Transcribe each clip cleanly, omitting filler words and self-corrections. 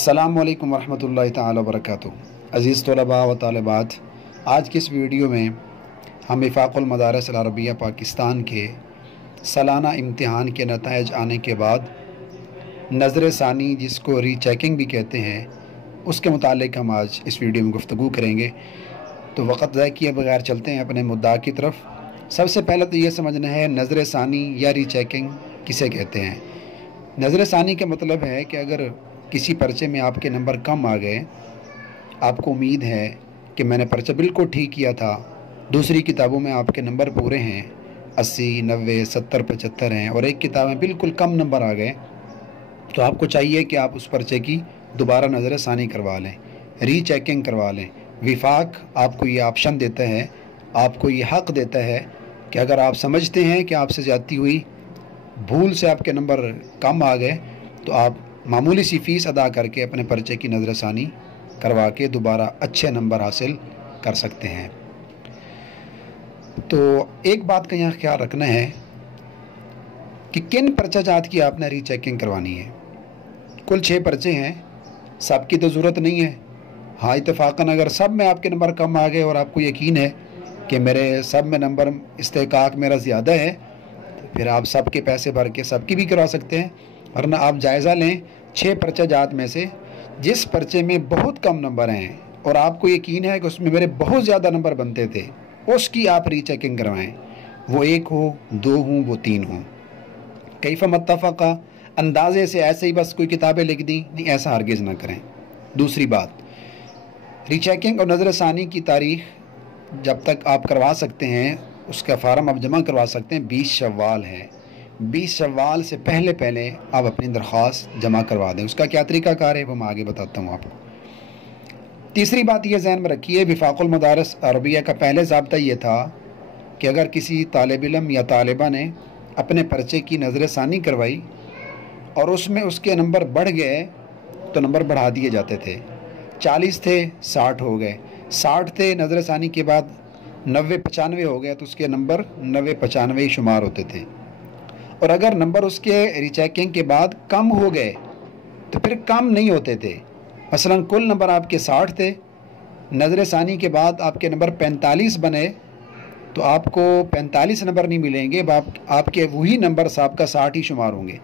अस्सलामुअलैकुम वरहमतुल्लाहि ताला वबरकातुहू। अज़ीज़ तलबा व तालिबात, आज की इस वीडियो में हम वफ़ाक़ुल मदारिस अल अरबिया पाकिस्तान के सालाना इम्तिहान के नताइज आने के बाद नज़र सानी, जिसको रीचेकिंग भी कहते हैं, उसके मुतालिक हम आज इस वीडियो में गुफ्तगू करेंगे। तो वक़्त ज़ाय किए बगैर चलते हैं अपने मुद्दा की तरफ। सबसे पहले तो ये समझना है नज़र सानी या रीचेकिंग किसे कहते हैं। नज़र सानी का मतलब है कि अगर किसी पर्चे में आपके नंबर कम आ गए, आपको उम्मीद है कि मैंने पर्चा बिल्कुल ठीक किया था, दूसरी किताबों में आपके नंबर पूरे हैं, 80, 90, 70, 75 हैं, और एक किताब में बिल्कुल कम नंबर आ गए, तो आपको चाहिए कि आप उस पर्चे की दोबारा नज़र सानी करवा लें, रीचेकिंग करवा लें। विफाक आपको ये ऑप्शन देता है, आपको ये हक़ देता है कि अगर आप समझते हैं कि आपसे ज़्यादती हुई, भूल से आपके नंबर कम आ गए, तो आप मामूली सी फ़ीस अदा करके अपने पर्चे की नज़र सानी करवा के दोबारा अच्छे नंबर हासिल कर सकते हैं। तो एक बात का यहाँ ख्याल रखना है कि किन पर्चा जात की आपने रीचेकिंग करवानी है। कुल 6 पर्चे हैं, सब की तो ज़रूरत नहीं है। हाँ, इत्तेफाकन अगर सब में आपके नंबर कम आ गए और आपको यकीन है कि मेरे सब में नंबर इस्तेकाक मेरा ज़्यादा है, तो फिर आप सब के पैसे भर के सबकी भी करवा सकते हैं। वरना आप जायज़ा लें 6 पर्चा जात में से जिस पर्चे में बहुत कम नंबर हैं और आपको यकीन है कि उसमें मेरे बहुत ज़्यादा नंबर बनते थे, उसकी आप रीचेकिंग करवाएं। वो 1 हो, 2 हों, वो 3 हों। कैफ़ा मुत्तफ़क़ा अंदाज़े से ऐसे ही बस कोई किताबें लिख दी, नहीं, ऐसा हरगिज़ ना करें। दूसरी बात, रीचेकिंग और नज़र सानी की तारीख़ जब तक आप करवा सकते हैं, उसका फ़ार्म आप जमा करवा सकते हैं, 20 शव्वाल है। 20 शव्वाल से पहले पहले आप अपनी दरख्वास्त जमा करवा दें। उसका क्या तरीक़ाकार है वो मैं आगे बताता हूँ आपको। तीसरी बात ये ज़हन में रखिए, वफ़ाक़ुल मदारिस अरबिया का पहले ज़ाब्ता ये था कि अगर किसी तालिब इल्म या तालिबा ने अपने पर्चे की नज़र सानी करवाई और उसमें उसके नंबर बढ़ गए तो नंबर बढ़ा दिए जाते थे। 40 थे, 60 हो गए, 60 थे, नज़र सानी के बाद 90-95 हो गए, तो उसके नंबर 90-95 शुमार होते थे। और अगर नंबर उसके रीचेकिंग के बाद कम हो गए तो फिर कम नहीं होते थे। मसलन कुल नंबर आपके 60 थे, नज़र सानी के बाद आपके नंबर 45 बने, तो आपको 45 नंबर नहीं मिलेंगे, आपके वही नंबर साहब का 60 ही शुमार होंगे।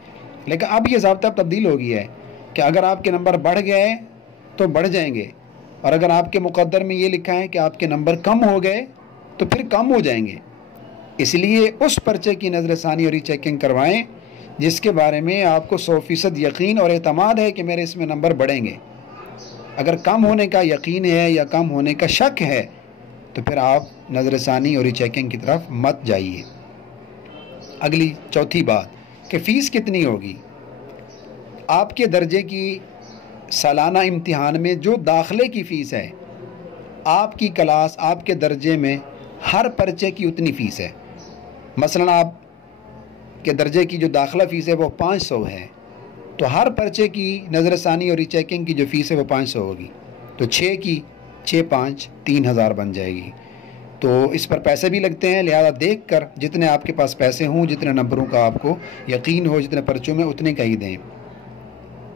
लेकिन अब ये ज़ाब्ता तब्दील हो गया है कि अगर आपके नंबर बढ़ गए तो बढ़ जाएंगे, और अगर आपके मुक़द्दर में ये लिखा है कि आपके नंबर कम हो गए तो फिर कम हो जाएंगे। इसलिए उस पर्चे की नज़र सानी और रीचेकिंग करवाएं जिसके बारे में आपको 100% यकीन और एतमाद है कि मेरे इसमें नंबर बढ़ेंगे। अगर कम होने का यकीन है या कम होने का शक है तो फिर आप नज़र सानी और रीचेकिंग की तरफ मत जाइए। अगली चौथी बात कि फ़ीस कितनी होगी। आपके दर्जे की सालाना इम्तिहान में जो दाखिले की फ़ीस है, आपकी क्लास, आपके दर्जे में हर पर्चे की उतनी फ़ीस है। मसलन आप के दर्जे की जो दाखिला फ़ीस है वो 500 है, तो हर पर्चे की नज़र सानी और रीचेकिंग की जो फ़ीस है वो 500 होगी। तो 6 की 6 5 3000 बन जाएगी। तो इस पर पैसे भी लगते हैं, लिहाजा देख कर जितने आपके पास पैसे हों, जितने नंबरों का आपको यकीन हो, जितने पर्चों में, उतने का ही दें।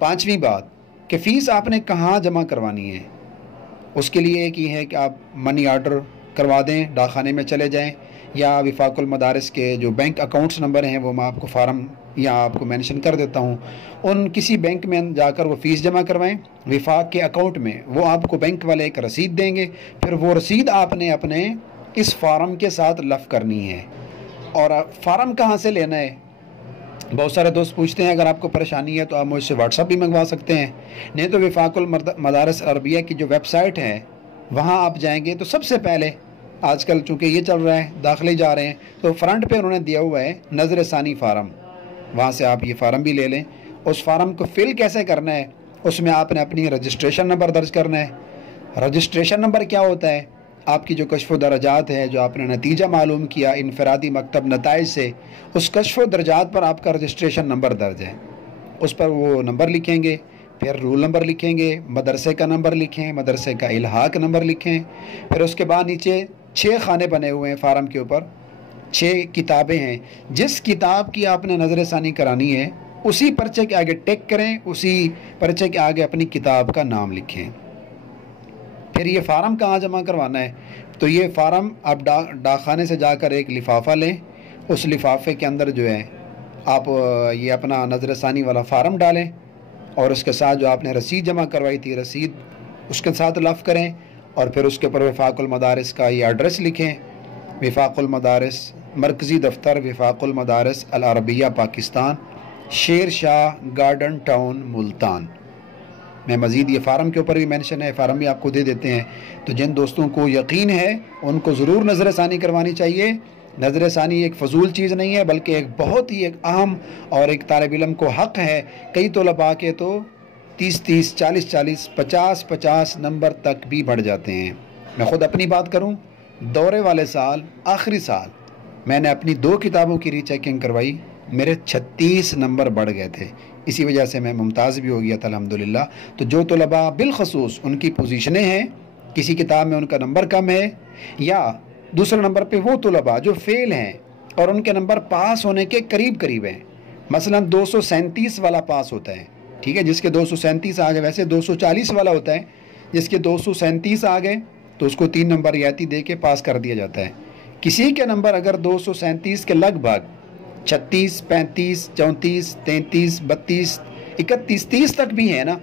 पाँचवीं बात कि फ़ीस आपने कहाँ जमा करवानी है। उसके लिए एक ही है कि आप मनी ऑर्डर करवा दें, डाकखाने में चले जाएं, या वफ़ाक़ुल मदारिस के जो बैंक अकाउंट्स नंबर हैं वो मैं आपको फ़ार्म या आपको मेंशन कर देता हूँ, उन किसी बैंक में जाकर वो फ़ीस जमा करवाएं। वफ़ाक़ के अकाउंट में वो आपको बैंक वाले एक रसीद देंगे, फिर वो रसीद आपने अपने इस फ़ार्म के साथ लफ़ करनी है। और फ़ार्म कहाँ से लेना है, बहुत सारे दोस्त पूछते हैं। अगर आपको परेशानी है तो आप मुझसे व्हाट्सअप भी मंगवा सकते हैं, नहीं तो वफ़ाक़ुल मदारिस अरबिया की जो वेबसाइट है वहाँ आप जाएंगे तो सबसे पहले, आजकल चूँकि ये चल रहा है, दाखिले जा रहे हैं, तो फ्रंट पे उन्होंने दिया हुआ है नज़र सानी फ़ार्म, वहाँ से आप ये फ़ार्म भी ले लें। उस फ़ार्म को फ़िल कैसे करना है, उसमें आपने अपनी रजिस्ट्रेशन नंबर दर्ज करना है। रजिस्ट्रेशन नंबर क्या होता है, आपकी जो कश्फ़ दर्जात है, जो आपने नतीजा मालूम किया इनफरादी मकतब नताइज से, उस कश्फ़ दर्जात पर आपका रजिस्ट्रेशन नंबर दर्ज है। उस पर वो नंबर लिखेंगे, फिर रूल नंबर लिखेंगे, मदरसे का नंबर लिखें, मदरसे का इल्हाक नंबर लिखें, फिर उसके बाद नीचे 6 खाने बने हुए हैं फ़ार्म के ऊपर, 6 किताबें हैं। जिस किताब की आपने नज़र सानी करानी है उसी पर्चे के आगे टिक करें, उसी पर्चे के आगे अपनी किताब का नाम लिखें। फिर ये फ़ार्म कहाँ जमा करवाना है, तो ये फ़ार्म आप डाकखाने से जाकर एक लिफाफा लें, उस लिफाफे के अंदर जो है आप ये अपना नज़र ثانی वाला फ़ार्म डालें और उसके साथ जो आपने रसीद जमा करवाई थी, रसीद उसके साथ लफ़ करें और फिर उसके ऊपर वफाकुल मदारिस का ये एड्रेस लिखें, वफाकुल मदारिस मरकज़ी दफ्तर वफाकुल मदारिस अल Arabia Pakistan, Sher Shah garden town Multan. मैं मज़ीद ये फ़ार्म के ऊपर भी मेंशन है, फ़ार्म भी आपको दे देते हैं। तो जिन दोस्तों को यकीन है उनको ज़रूर नज़र ثانی करवानी चाहिए। नज़र ثانی एक फ़जूल चीज़ नहीं है, बल्कि एक बहुत ही एक अहम और एक तालिब इल्म को हक़ है। कई तलबा के तो 30-30, 40-40, 50-50 नंबर तक भी बढ़ जाते हैं। मैं ख़ुद अपनी बात करूं, दौरे वाले साल आखिरी साल मैंने अपनी 2 किताबों की रीचेकिंग करवाई, मेरे 36 नंबर बढ़ गए थे। इसी वजह से मैं मुमताज़ भी हो गया था अल्हम्दुलिल्लाह। तो जो तलबा बिलखसूस उनकी पोजीशनें हैं, किसी किताब में उनका नंबर कम है, या दूसरे नंबर पे वो तलबा जो फ़ेल हैं और उनके नंबर पास होने के करीब करीब हैं, मसलन 237 वाला पास होता है, ठीक है, जिसके 237 आ गए, वैसे 240 वाला होता है, जिसके 237 आ गए तो उसको 3 नंबर रियायती दे के पास कर दिया जाता है। किसी के नंबर अगर 237 के लगभग 36, 35, 34, 33, 32, 31, 30 तक भी है ना,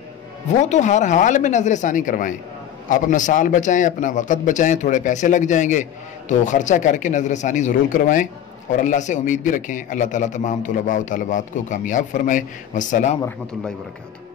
वो तो हर हाल में नज़र ثانی करवाएं। आप अपना साल बचाएं, अपना वक़्त बचाएं, थोड़े पैसे लग जाएंगे तो ख़र्चा करके नज़र ثانی ज़रूर करवाएं और अल्लाह से उम्मीद भी रखें। अल्लाह ताला तमाम तलबा व तलबात को कामयाब फरमाए। वस्सलाम व रहमतुल्लाहि व बरकातुहू।